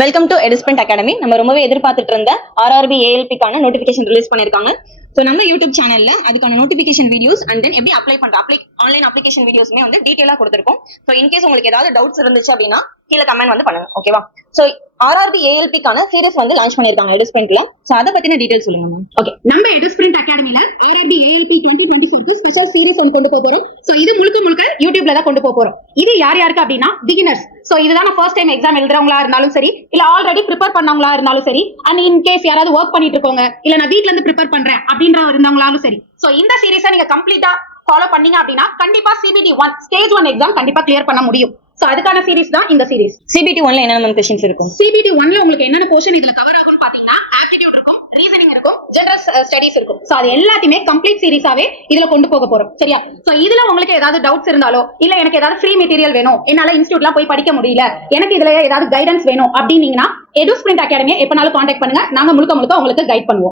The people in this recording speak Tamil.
Welcome to எடிஸ்பிரிண்ட் academy. நம்ம ரொம்பவே எதிர்பார்த்துட்டு இருந்த ஆர்ஆர்பி ஏஎல்பிக்கான நோட்டிபிகேஷன் ரிலீஸ் பண்ணிருக்காங்க. ஸோ நம்ம யூடியூப் சேனல்ல அதுக்கான நோட்டிபிகேஷன் வீடியோஸ் அண்ட் தென் எப்படி அப்ளை ஆன்லைன் அப்ளிகேஷன் வீடியோஸ்மே வந்து டீடைலா கொடுத்திருக்கோம். ஸோ இன்கேஸ் உங்களுக்கு ஏதாவது டவுட்ஸ் இருந்துச்சு அப்படின்னா கீழே கமெண்ட் வந்து பண்ணுங்க, ஓகேவா? ஸோ ஆர்ஆர்பி ஏஎல்பிக்கான சீரிஸ் வந்து லான்ச் பண்ணிருக்காங்க எடிஸ்பிரிண்ட்ல. ஸோ அதை பத்தின டீடைல் சொல்லுங்க மேம். ஓகே, நம்ம எடிஸ்பிரிண்ட் அகாடமில ஆர்ஆர்பி ஏஎல்பி 2024 ஸ்பெஷல் சீரிஸ் ஒன்று கொண்டு போறோம். ஸோ இது முழுக்க யூடியூப்ல தான் கொண்டு போறோம். இது யார் யாருக்கு அப்படின்னா பிகினர்ஸ். சோ இதுதான் ஃபர்ஸ்ட் டைம் எக்ஸாம் எழுதுறவங்களா இருந்தாலும் சரி, இல்ல ஆல்ரெடி ப்ரிப்பேர் பண்ணவங்களா இருந்தாலும் சரி, அண்ட் இன் கேஸ் யாராவது ஒர்க் பண்ணிட்டு இருக்கவங்க, இல்ல நான் வீட்ல இருந்து ப்ரிப்பேர் பண்றேன் அப்படின்ற இருந்தவங்களாலும் சரி. சோ இந்த சீரிஸை நீங்க கம்ப்ளீட்டா ஃபாலோ பண்ணீங்க அப்படின்னா கண்டிப்பா சிபிடி 1 ஸ்டேஜ் 1 எக்ஸாம் கண்டிப்பா கிளியர் பண்ண முடியும். சோ அதுக்கான சீரிஸ் தான் இந்த சீரிஸ். சிபிடி 1ல என்னென்ன क्वेश्चंस இருக்கும்? சிபிடி 1ல உங்களுக்கு என்னென்ன क्वेश्चन இதுல கவர் ஆகும்னு பாத்தீங்கன்னா ஆப்டிட்யூட் இருக்கும், ரீசனிங் இருக்கும், ஜெனரல் ஸ்டடீஸ் இருக்கும். சோ அது எல்லாத்தையுமே கம்ப்ளீட் சீரிஸாவே இதுல கொண்டு போக போறோம், சரியா? சோ இதுல உங்களுக்கு ஏதாவது டவுட்ஸ் இருந்தாலோ, இல்ல எனக்கு ஏதாவது ஃப்ரீ மெட்டீரியல் வேணும், என்னால இன்ஸ்டிடியூட்லாம் போய் படிக்க முடியல, எனக்கு இதுல ஏதாவது கைடன்ஸ் வேணும் அப்படின்னீங்கன்னா எடிஸ்பிரிண்ட் அகாடமியை எப்பனாலும் கான்டாக்ட் பண்ணுங்க. நாங்க முழுக்க உங்களுக்கு கைட் பண்ணுவோம்.